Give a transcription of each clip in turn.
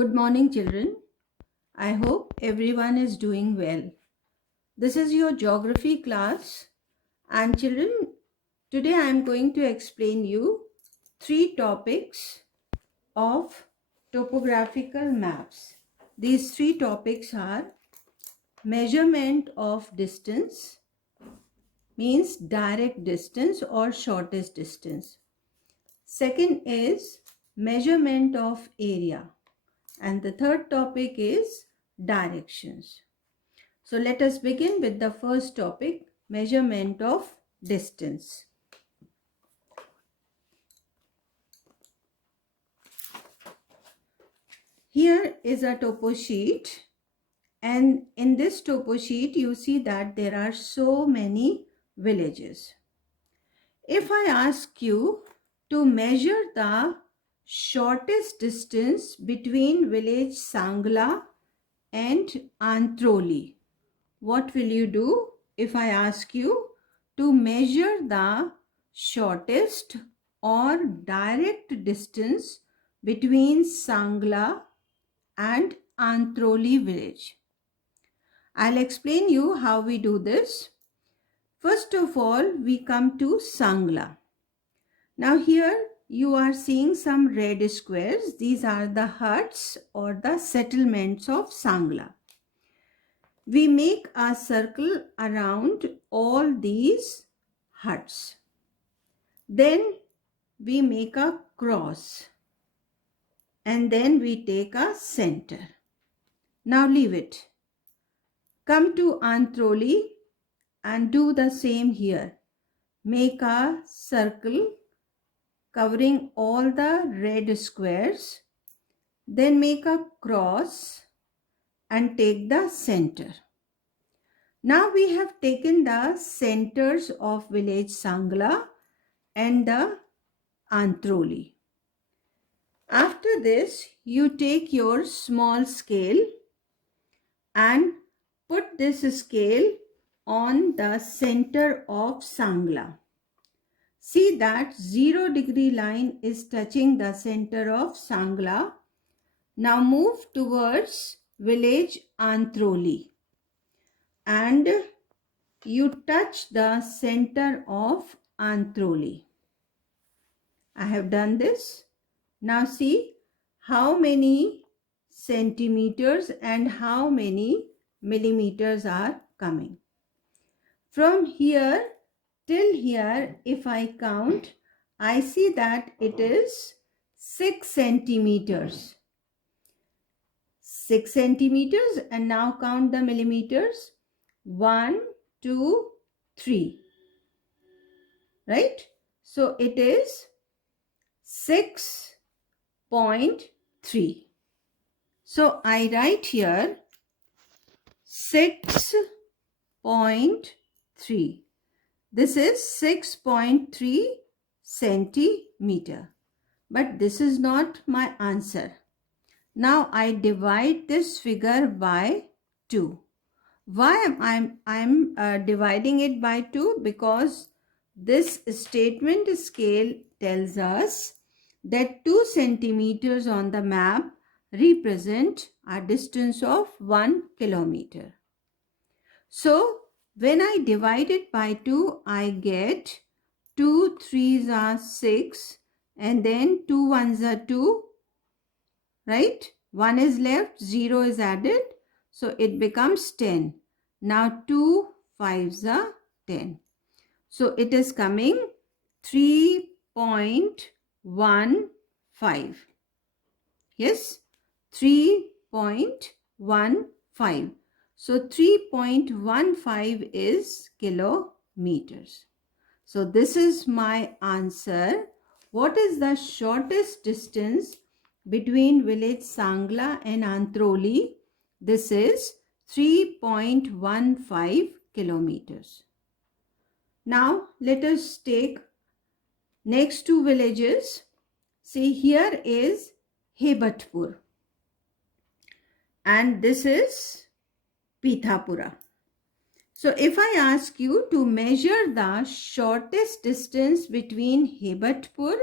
Good morning, children. I hope everyone is doing well. This is your geography class. And children, today I am going to explain you three topics of topographical maps. These three topics are measurement of distance, means direct distance or shortest distance. Second is measurement of area. And the third topic is directions. So let us begin with the first topic, measurement of distance. Here is a topo sheet, and in this topo sheet you see that there are so many villages. If I ask you to measure the shortest distance between village Sangla and Antroli, what will you do if I ask you to measure the shortest or direct distance between Sangla and Antroli village? I'll explain you how we do this. First of all, we come to Sangla. Now here you are seeing some red squares. These are the huts or the settlements of Sangla. We make a circle around all these huts. Then we make a cross. And then we take a center. Now leave it. Come to Antroli and do the same here. Make a circle covering all the red squares. Then make a cross and take the center. Now we have taken the centers of village Sangla and the Antroli. After this, you take your small scale and put this scale on the center of Sangla. See that 0-degree line is touching the center of Sangla. Now move towards village Antroli and you touch the center of Antroli. I have done this. Now see how many centimeters and how many millimeters are coming. From here till here, if I count, I see that it is 6 centimeters. 6 centimeters, and now count the millimeters. 1, 2, 3. Right? So it is 6.3. So I write here 6.3. This is 6.3 centimeter. But this is not my answer. Now I divide this figure by 2. Why I'm dividing it by 2? Because this statement scale tells us that 2 centimeters on the map represent a distance of 1 kilometer. So when I divide it by 2, I get 2 3s are 6 and then 2 1s are 2, right? 1 is left, 0 is added, so it becomes 10. Now 2 5s are 10. So it is coming 3.15. Yes, 3.15. So 3.15 is kilometers. So this is my answer. What is the shortest distance between village Sangla and Antroli? This is 3.15 kilometers. Now let us take next two villages. See, here is Hebatpur and this is Pithapura. So if I ask you to measure the shortest distance between Hebatpur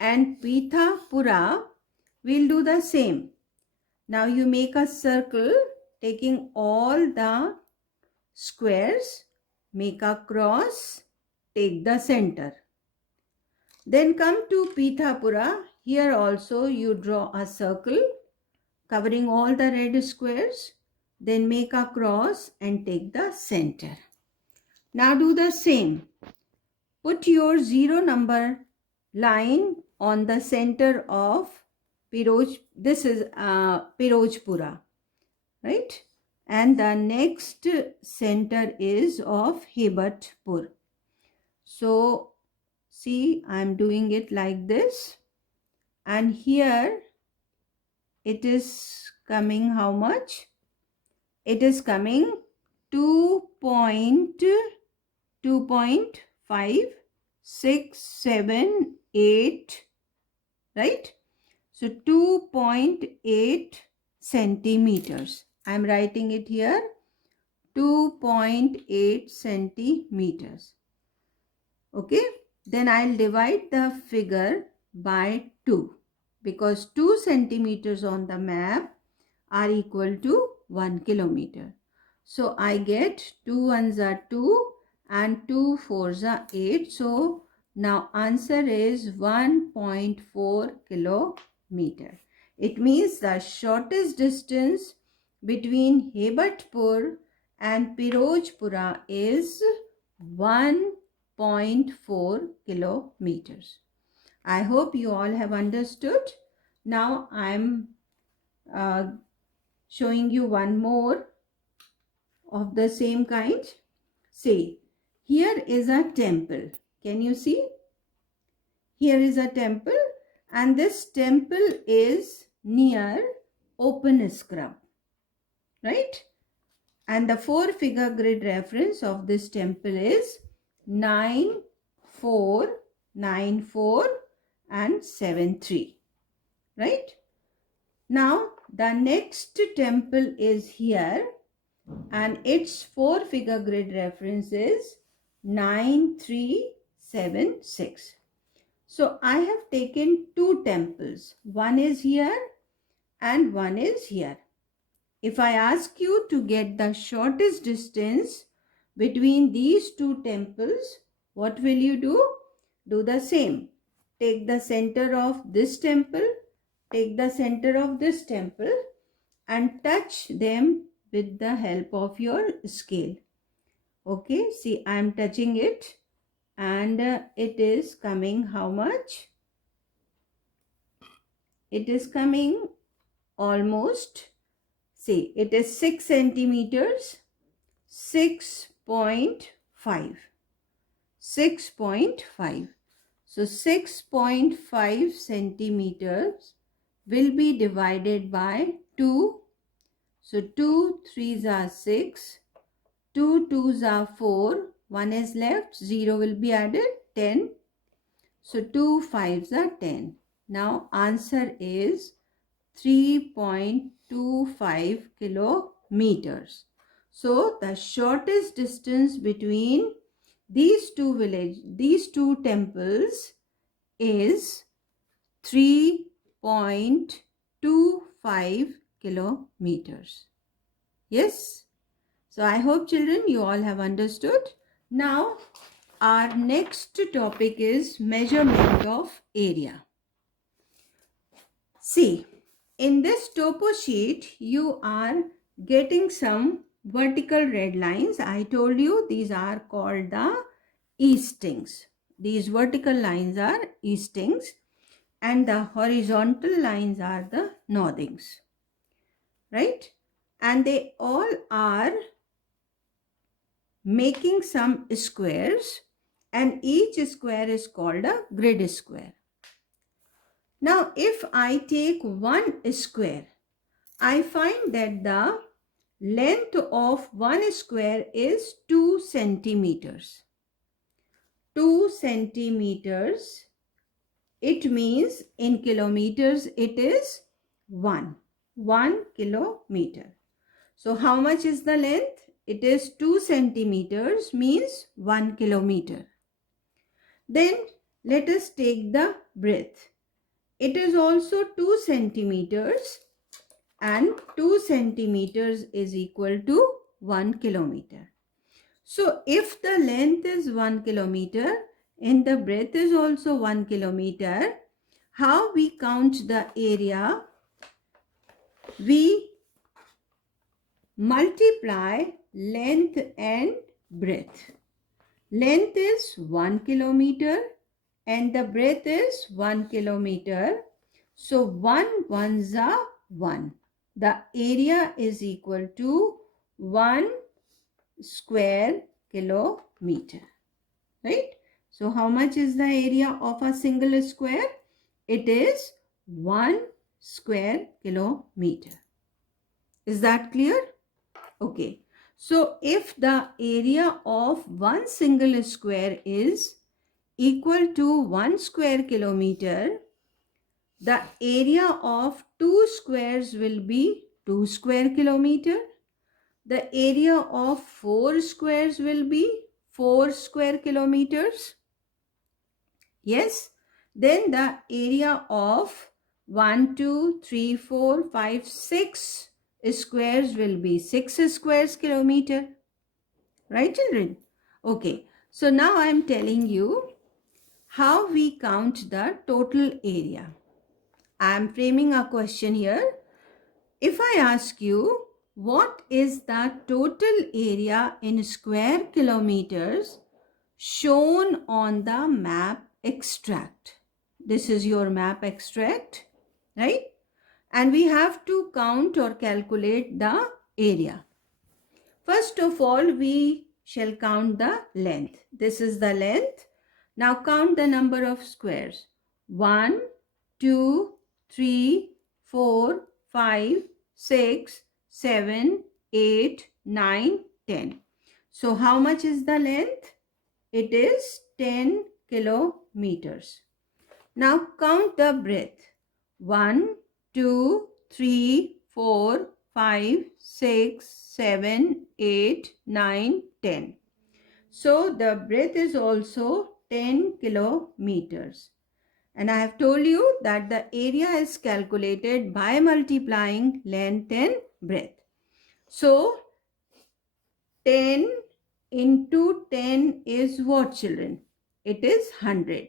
and Pithapura, we'll do the same. Now you make a circle taking all the squares, make a cross, take the center. Then come to Pithapura. Here also you draw a circle covering all the red squares. Then make a cross and take the center. Now do the same. Put your 0 number line on the center of this is Pirojpura, right? And the next center is of Hebatpur. So see, I am doing it like this. And here it is coming how much? It is coming 2.5678, right? So 2.8 centimeters. I am writing it here, 2.8 centimeters. Okay, then I'll divide the figure by 2 because 2 centimeters on the map are equal to 1 kilometer. So I get 2 ones are 2 and 2 fours are 8. So now answer is 1.4 kilometer. It means the shortest distance between Hebatpur and Pirojpura is 1.4 kilometers. I hope you all have understood. Now I'm showing you one more of the same kind. See, here is a temple. Can you see? Here is a temple and this temple is near open scrub, right? And the 4-figure grid reference of this temple is 9494 and 73, right? Now the next temple is here and its 4-figure grid reference is 9376. So I have taken 2 temples. One is here and one is here. If I ask you to get the shortest distance between these 2 temples, what will you do? Do the same. Take the center of this temple, take the center of this temple and touch them with the help of your scale. Okay, see, I am touching it and it is coming how much? It is coming almost, see, it is 6 centimeters, 6.5. 6.5. So 6.5 centimeters will be divided by 2. So 2 3s are 6, 2 2s are 4, 1 is left, 0 will be added, 10. So 2 5s are 10. Now answer is 3.25 kilometers. So the shortest distance between these two temples is 3.25 kilometers. Yes. So I hope children you all have understood. Now our next topic is measurement of area. See, in this topo sheet you are getting some vertical red lines. I told you these are called the eastings. These vertical lines are eastings and the horizontal lines are the northings, right? And they all are making some squares and each square is called a grid square. Now if I take one square, I find that the length of one square is 2 centimeters. 2 centimeters, it means in kilometers it is 1 kilometer. So how much is the length? It is 2 centimeters means 1 kilometer. Then let us take the breadth. It is also 2 centimeters and 2 centimeters is equal to 1 kilometer. So if the length is 1 kilometer and the breadth is also 1 kilometer, how we count the area? We multiply length and breadth. Length is 1 kilometer and the breadth is 1 kilometer. So 1 ones are 1. The area is equal to 1 square kilometer. Right? So how much is the area of a single square? It is 1 square kilometer. Is that clear? Okay. So if the area of one single square is equal to 1 square kilometer, the area of 2 squares will be 2 square kilometer. The area of 4 squares will be 4 square kilometers. Yes. Then the area of 1, 2, 3, 4, 5, 6 squares will be 6 squares kilometer. Right, children? Okay. So now I am telling you how we count the total area. I am framing a question here. If I ask you, what is the total area in square kilometers shown on the map extract? This is your map extract, right? And we have to count or calculate the area. First of all, we shall count the length. This is the length. Now count the number of squares. 1, 2, 3, 4, 5, 6, 7, 8, 9, 10. So how much is the length? It is 10 kilometers. Now count the breadth. 1, 2, 3, 4, 5, 6, 7, 8, 9, 10. So the breadth is also 10 kilometers. And I have told you that the area is calculated by multiplying length and breadth. So 10 into 10 is what, children? It is 100.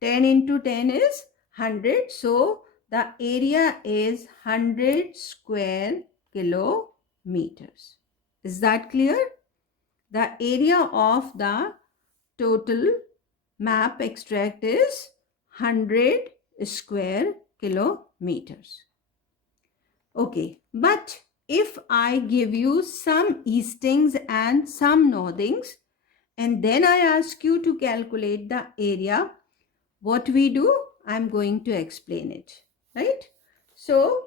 10 into 10 is 100. So the area is 100 square kilometers. Is that clear? The area of the total map extract is 100 square kilometers. Okay, but if I give you some eastings and some northings and then I ask you to calculate the area, what we do, I'm going to explain it, right? So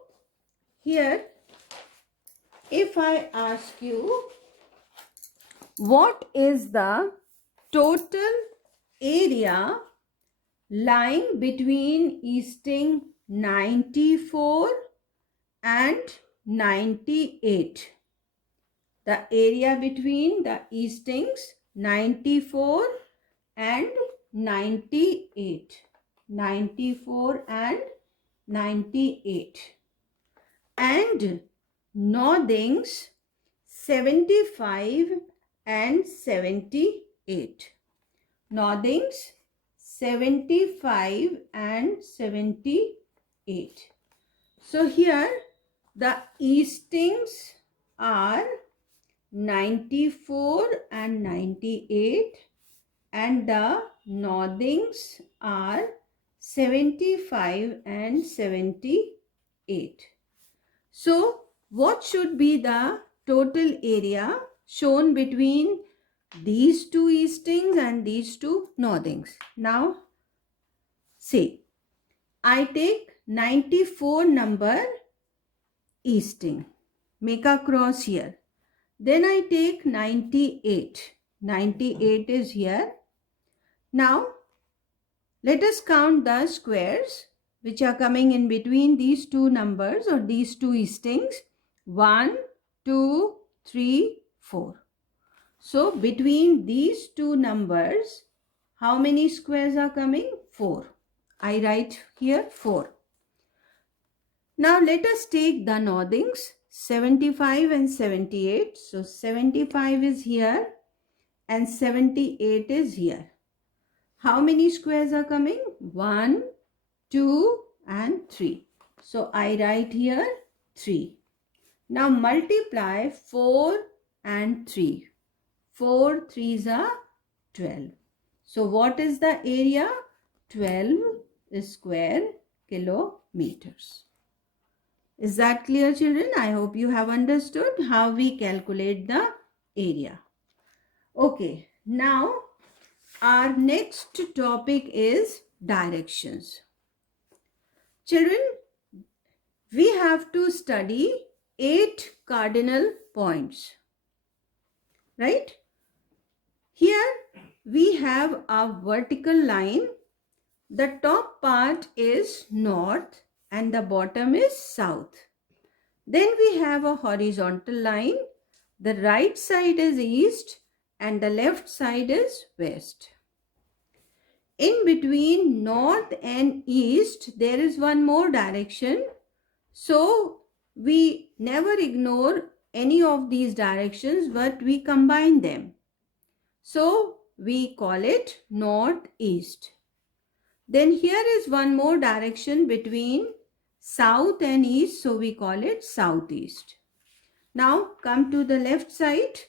here, if I ask you, what is the total area lying between easting 94 and 98? The area between the eastings 94 and 98. 94 and 98. And northings 75 and 78. Northings 75 and 78. So here the eastings are 94 and 98 and the northings are 75 and 78. So what should be the total area shown between these two eastings and these two northings? Now say I take 94 number easting, make a cross here. Then I take 98. 98 is here. Now let us count the squares which are coming in between these two numbers or these two eastings. 1, 2, 3, 4. So between these two numbers, how many squares are coming? 4. I write here 4. Now let us take the northings 75 and 78. So 75 is here and 78 is here. How many squares are coming? 1, 2 and 3. So I write here 3. Now multiply 4 and 3. 4 3s are 12. So what is the area? 12 square kilometers. Is that clear, children? I hope you have understood how we calculate the area. Okay, now our next topic is directions. Children, we have to study 8 cardinal points, right? Here we have a vertical line. The top part is north and the bottom is south. Then we have a horizontal line. The right side is east and the left side is west. In between north and east, there is one more direction. So we never ignore any of these directions, but we combine them. So we call it northeast. Then here is one more direction between south and east, so we call it southeast. Now come to the left side.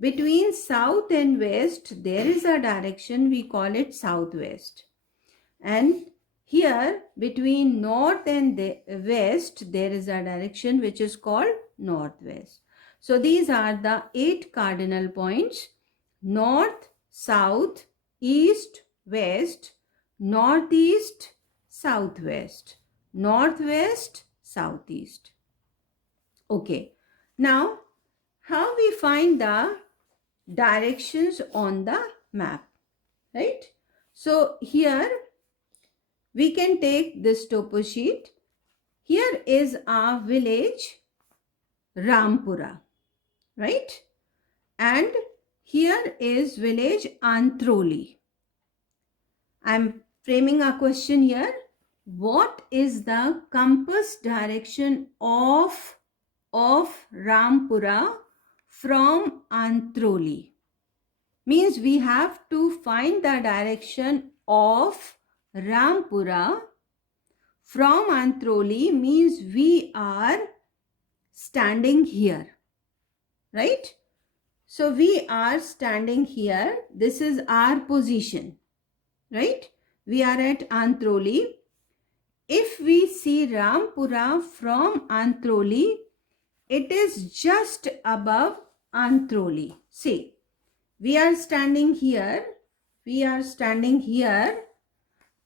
Between south and west, there is a direction, we call it southwest. And here between north and the west, there is a direction which is called northwest. So these are the 8 cardinal points: north, south, east, west, northeast, southwest, northwest, southeast. Okay, now how we find the directions on the map, right? So here we can take this topo sheet. Here is our village Rampura, right? And here is village Antroli. I'm framing a question here. What is the compass direction of Rampura from Antroli? Means we have to find the direction of Rampura from Antroli, means we are standing here, right? So we are standing here. This is our position, right? We are at Antroli. If we see Rampura from Antroli, it is just above Antroli. See, we are standing here. We are standing here.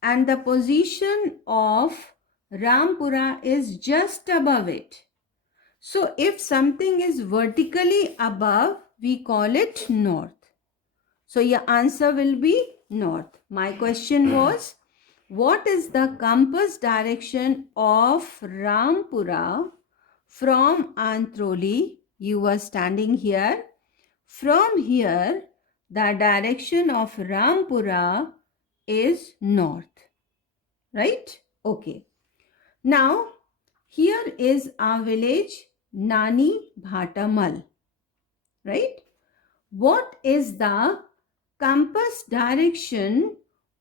And the position of Rampura is just above it. So if something is vertically above, we call it north. So your answer will be north. My question was, what is the compass direction of Rampura from Antroli? You were standing here. From here, the direction of Rampura is north, right? Okay. Now, here is our village Nani Bhatamal, right? What is the compass direction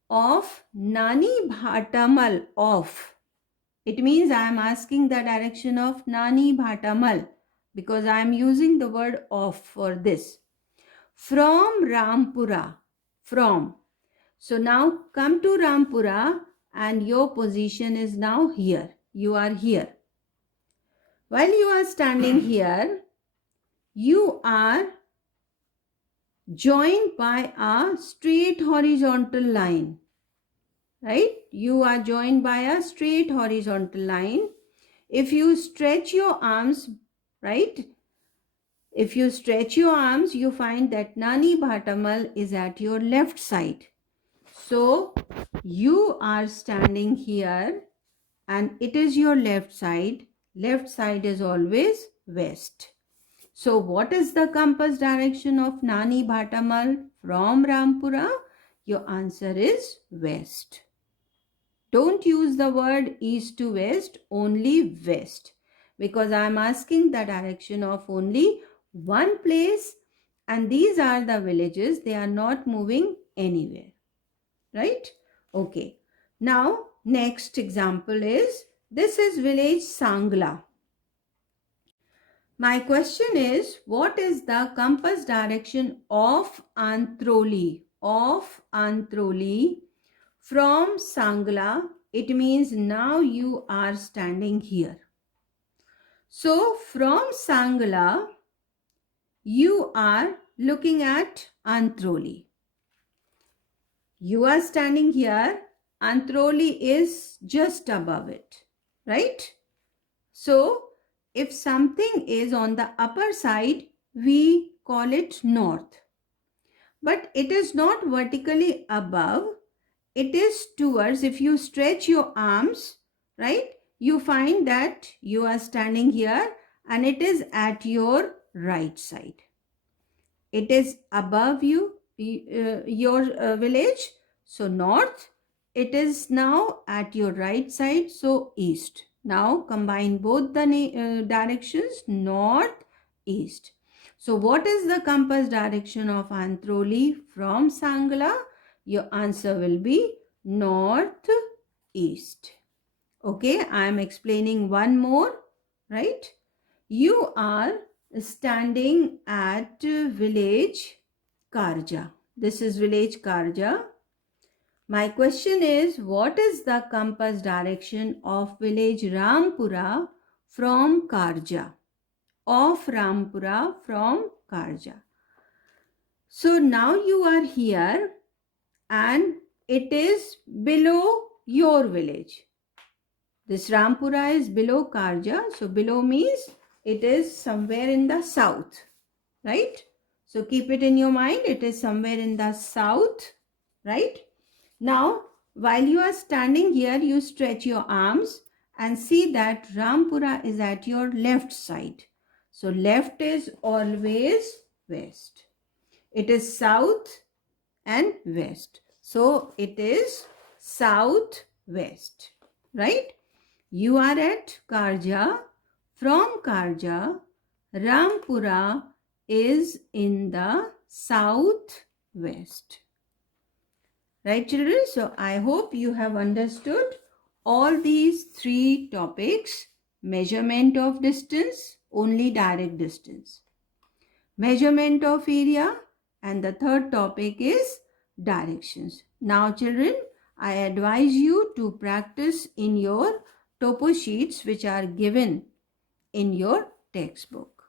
of Nani Bhatamal of? It means I am asking the direction of Nani Bhatamal because I am using the word of for this. From Rampura, from. So now come to Rampura and your position is now here. You are here. While you are standing here, you are joined by a straight horizontal line, right? You are joined by a straight horizontal line. If you stretch your arms, right? If you stretch your arms, you find that Nani Bhatamal is at your left side. So you are standing here and it is your left side. Left side is always west. So what is the compass direction of Nani Bhatamal from Rampura? Your answer is west. Don't use the word east to west, only west, because I am asking the direction of only one place, and these are the villages. They are not moving anywhere, right? Okay. Now, next example is, this is village Sangla. My question is, what is the compass direction of Antroli? Of Antroli from Sangla? It means now you are standing here. So from Sangla, you are looking at Antroli. You are standing here. Antroli is just above it, right? So if something is on the upper side, we call it north. But it is not vertically above. It is towards, if you stretch your arms, right, you find that you are standing here and it is at your right side. It is above you, your village, so north. It is now at your right side, so east. Now combine both the directions, north, east. So what is the compass direction of Antroli from Sangla? Your answer will be north, east. Okay, I am explaining one more, right? You are standing at village Karja. This is village Karja. My question is, what is the compass direction of village Rampura from Karja? Of Rampura from Karja. So now you are here and it is below your village. This Rampura is below Karja. So below means it is somewhere in the south, right? So keep it in your mind. It is somewhere in the south, right? Now, while you are standing here, you stretch your arms and see that Rampura is at your left side. So left is always west. It is south and west. So it is southwest, right? You are at Karja. From Karja, Rampura is in the southwest. Right, children? So I hope you have understood all these three topics: measurement of distance, only direct distance, measurement of area, and the third topic is directions. Now, children, I advise you to practice in your topo sheets which are given in your textbook.